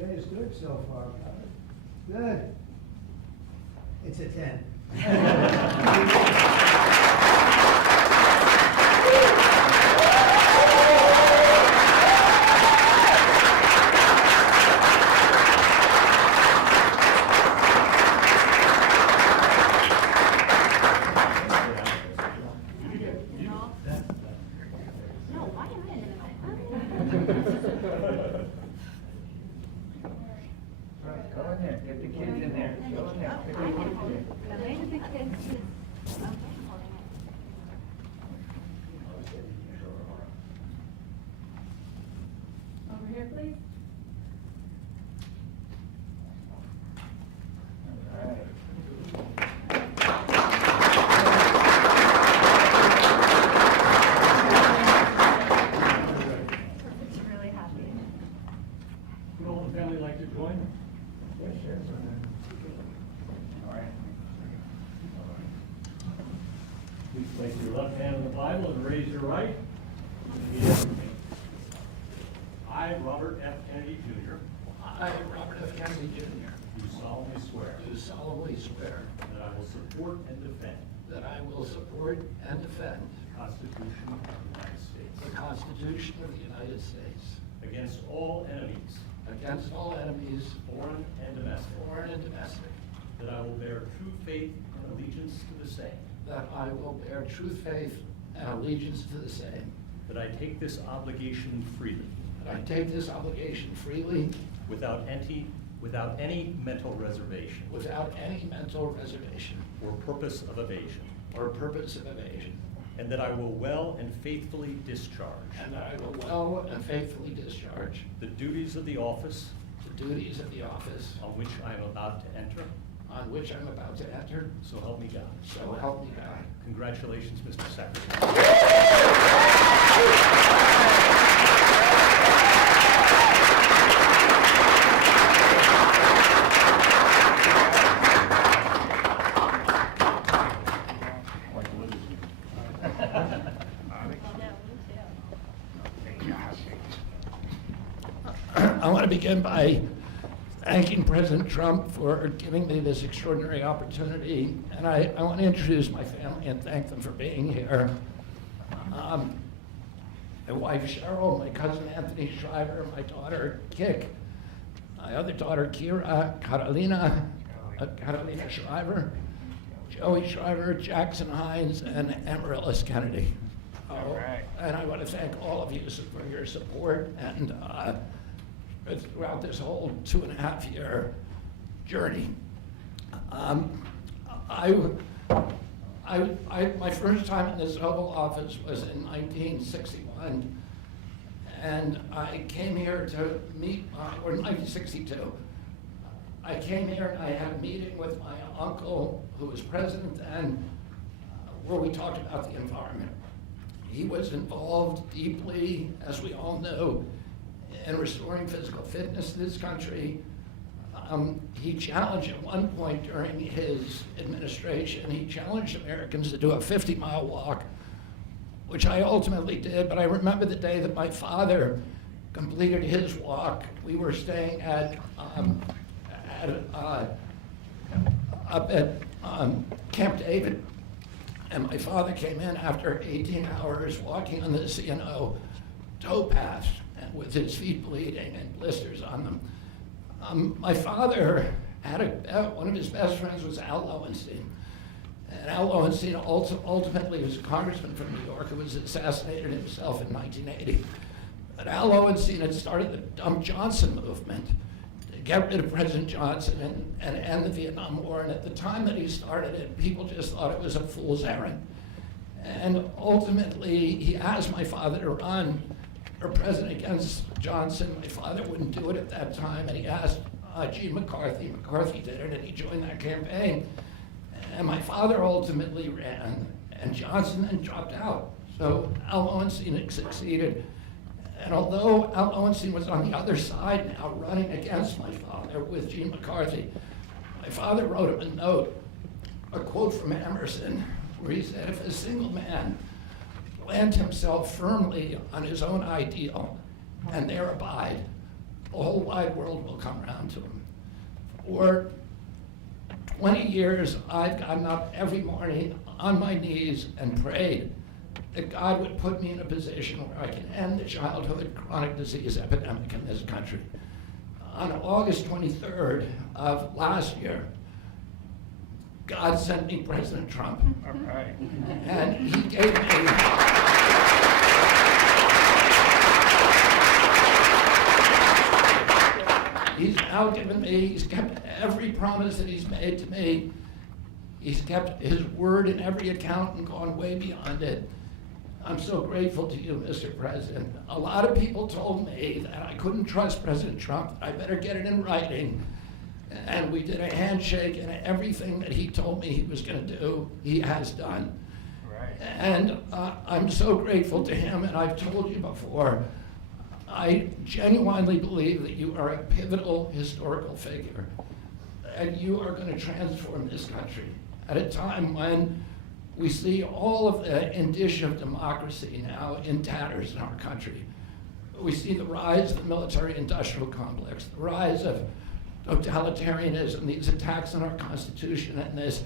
Okay, it's good so far. Good. It's a 10. Go in there, get the kids in there. Go in there. Pick up the kids. Over here, please. All right. It's really happy. Would all the family like to join? Yes, sure. All right. Please place your left hand on the Bible and raise your right. Repeat after me. I, Robert F. Kennedy Jr., I, Robert F. Kennedy Jr., do solemnly swear do solemnly swear that I will support and defend that I will support and defend the Constitution of the United States the Constitution of the United States against all enemies, against all enemies, foreign and domestic, foreign and domestic, that I will bear true faith and allegiance to the same, that I will bear true faith and allegiance to the same, that I take this obligation freely, that I take this obligation freely without any mental reservation without any mental reservation or purpose of evasion, or purpose of evasion, and that I will well and faithfully discharge and that I will well and faithfully discharge the duties of the office the duties of the office on which I am about to enter, on which I'm about to enter, so help me God. so help me God. Congratulations, Mr. Secretary. I want to begin by thanking President Trump for giving me this extraordinary opportunity, and I want to introduce my family and thank them for being here. My wife Cheryl, my cousin Anthony Shriver, my daughter Kik, my other daughter Kira, Carolina Shriver, Joey Shriver, Jackson Hines, and Amaryllis Kennedy. All right. And I want to thank all of you for your support and throughout this whole 2.5-year journey. My first time in this Oval Office was in 1961, and I came here to meet, or 1962. I came here and I had a meeting with my uncle, who was president then, where we talked about the environment. He was involved deeply, as we all know, in restoring physical fitness in this country. He challenged at one point during his administration, he challenged Americans to do a 50-mile walk, which I ultimately did, but I remember the day that my father completed his walk. We were staying up at Camp David, and my father came in after 18 hours walking on the CNO towpath and with his feet bleeding and blisters on them. My father had one of his best friends was Al Lowenstein. And Al Lowenstein ultimately was a congressman from New York who was assassinated himself in 1980. But Al Lowenstein had started the Dump Johnson movement to get rid of President Johnson and end the Vietnam War. And at the time that he started it, people just thought it was a fool's errand. And ultimately, he asked my father to run for president against Johnson. My father wouldn't do it at that time, and he asked Gene McCarthy. McCarthy did it, and he joined that campaign. And my father ultimately ran, and Johnson then dropped out. So Al Lowenstein had succeeded. And although Al Lowenstein was on the other side now, running against my father with Gene McCarthy, my father wrote him a note, a quote from Emerson, where he said, if a single man plant himself firmly on his own ideal and there abide, the whole wide world will come around to him. For 20 years, I've gotten up every morning on my knees and prayed that God would put me in a position where I can end the childhood chronic disease epidemic in this country. On August 23rd of last year, God sent me President Trump. All right. And he gave me he's now given me, he's kept every promise that he's made to me. He's kept his word in every account and gone way beyond it. I'm so grateful to you, Mr. President. A lot of people told me that I couldn't trust President Trump, I better get it in writing. And we did a handshake, and everything that he told me he was going to do, he has done. Right. And I'm so grateful to him, and I've told you before, I genuinely believe that you are a pivotal historical figure, and you are going to transform this country at a time when we see all of the indicia of democracy now in tatters in our country. We see the rise of the military-industrial complex, the rise of totalitarianism, these attacks on our Constitution, and this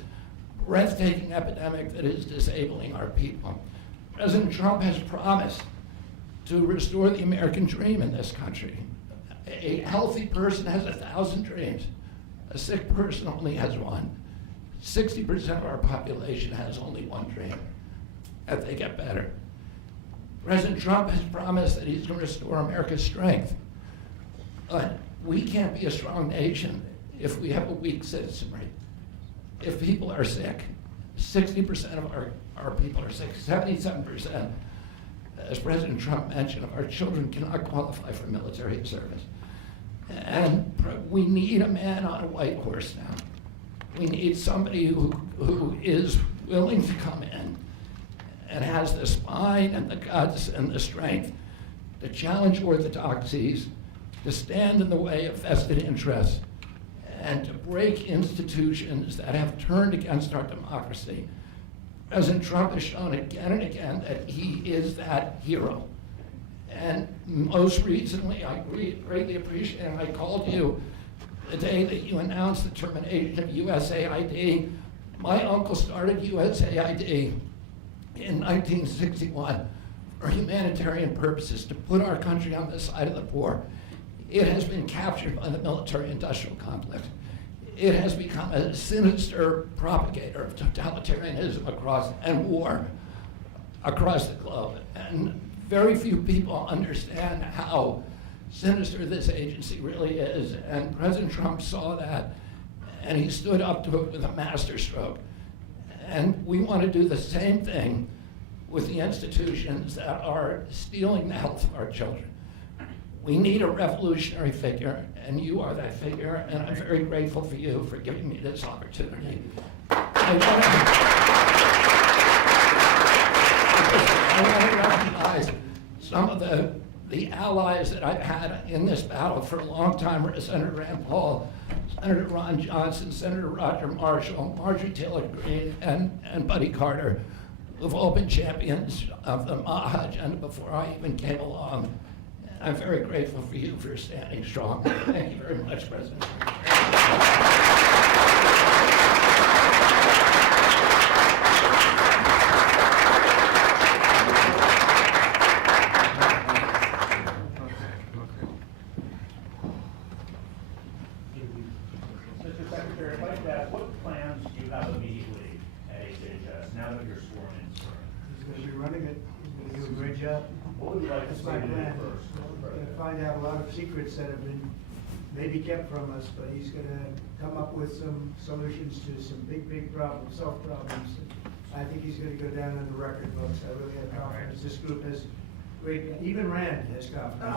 breathtaking epidemic that is disabling our people. President Trump has promised to restore the American dream in this country. A healthy person has 1,000 dreams. A sick person only has one. 60% of our population has only one dream, that they get better. President Trump has promised that he's going to restore America's strength. But we can't be a strong nation if we have a weak citizenry. If people are sick, 60% of our people are sick, 77%, as President Trump mentioned, of our children cannot qualify for military service. And we need a man on a white horse now. We need somebody who is willing to come in and has the spine and the guts and the strength to challenge orthodoxies, to stand in the way of vested interests, and to break institutions that have turned against our democracy. President Trump has shown again and again that he is that hero. And most recently, I greatly appreciate, and I called you the day that you announced the termination of USAID. My uncle started USAID in 1961 for humanitarian purposes, to put our country on the side of the poor. It has been captured by the military-industrial complex. It has become a sinister propagator of totalitarianism and war across the globe. And very few people understand how sinister this agency really is. And President Trump saw that, and he stood up to it with a masterstroke. And we want to do the same thing with the institutions that are stealing the health of our children. We need a revolutionary figure, and you are that figure, and I'm very grateful for you for giving me this opportunity. I want to recognize some of the allies that I've had in this battle for a long time: Senator Rand Paul, Senator Ron Johnson, Senator Roger Marshall, Marjorie Taylor Greene, and Buddy Carter, who've all been champions of the MAHA agenda before I even came along. I'm very grateful for you for standing strong. Thank you very much, President. Mr. Secretary, I'd like to ask, what plans do you have immediately at HHS now that you're sworn in, sir? He's gonna be running it, he's gonna do a great job. What would you like to That's see my to do plan. first? We're gonna find out a lot of secrets that have been maybe kept from us, but he's gonna come up with some solutions to some big problems, solve problems. I think he's gonna go down in the record books. I really have confidence. This group has great, even Rand has confidence.